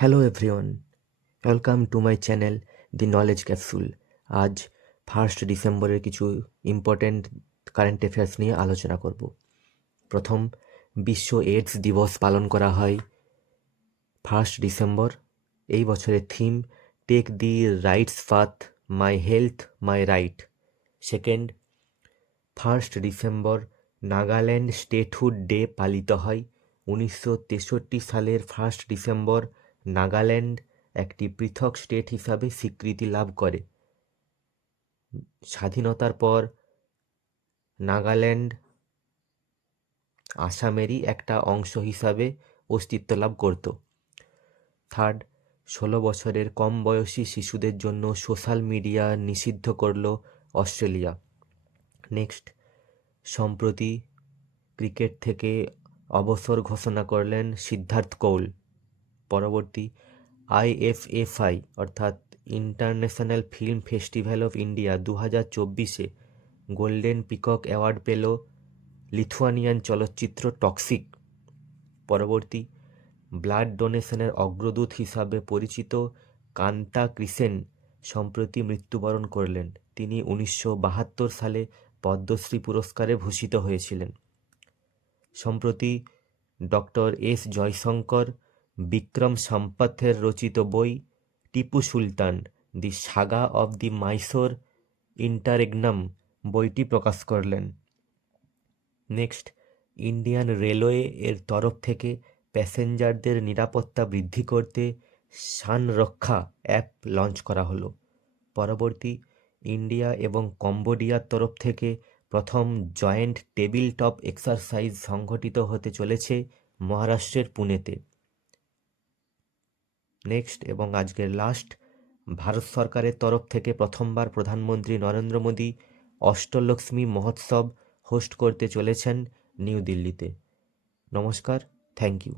Hello everyone, welcome to my channel the knowledge capsule. আজ 1 ডিসেম্বরের কিছু ইম্পর্ট্যান্ট কারেন্ট অ্যাফেয়ার্স নিয়ে আলোচনা করব। প্রথম, বিশ্ব এইডস দিবস পালন করা হয় 1 ডিসেম্বর। এই বছরের theme take the rights path, my health my right. Second, 1 December Nagaland statehood day পালিত হয়। 1963 সালের 1 ডিসেম্বর নাগাল্যান্ড একটি পৃথক স্টেট হিসাবে স্বীকৃতি লাভ করে। স্বাধীনতার পর নাগাল্যান্ড আসামেরই একটা অংশ হিসাবে অস্তিত্ব লাভ করত। থার্ড, 16 বছরের কম বয়সী শিশুদের জন্য সোশ্যাল মিডিয়া নিষিদ্ধ করল অস্ট্রেলিয়া। নেক্সট, সম্প্রতি ক্রিকেট থেকে অবসর ঘোষণা করলেন সিদ্ধার্থ কৌল। পরবর্তী, IFFI অর্থাৎ international film festival of India 2024-এ গোল্ডেন পিকক অ্যাওয়ার্ড পেল লিথুয়ানিয়ান চলচ্চিত্র টক্সিক। পরবর্তী, ব্লাড ডোনেশনের অগ্রদূত হিসাবে পরিচিত কান্তা ক্রিসেন সম্প্রতি মৃত্যুবরণ করলেন। তিনি 1972 সালে পদ্মশ্রী পুরস্কারে ভূষিত হয়েছিলেন। সম্প্রতি ডক্টর এস জয়শঙ্কর বিক্রম সাম্পথের রচিত বই টিপু সুলতান, দি সাগা অব দি মাইসোর ইন্টারেগনাম বইটি প্রকাশ করলেন। নেক্সট, ইন্ডিয়ান রেলওয়ে এর তরফ থেকে প্যাসেঞ্জারদের নিরাপত্তা বৃদ্ধি করতে শানরক্ষা অ্যাপ লঞ্চ করা হলো। পরবর্তী, ইন্ডিয়া এবং কম্বোডিয়ার তরফ থেকে প্রথম জয়েন্ট টেবিল টপ এক্সারসাইজ সংঘটিত হতে চলেছে মহারাষ্ট্রের পুনেতে। নেক্সট এবং আজকের লাস্ট, ভারত সরকারের তরফ থেকে প্রথমবার প্রধানমন্ত্রী নরেন্দ্র মোদী অষ্টলক্ষ্মী মহোৎসব হোস্ট করতে চলেছেন নিউ দিল্লিতে। নমস্কার, থ্যাংক ইউ।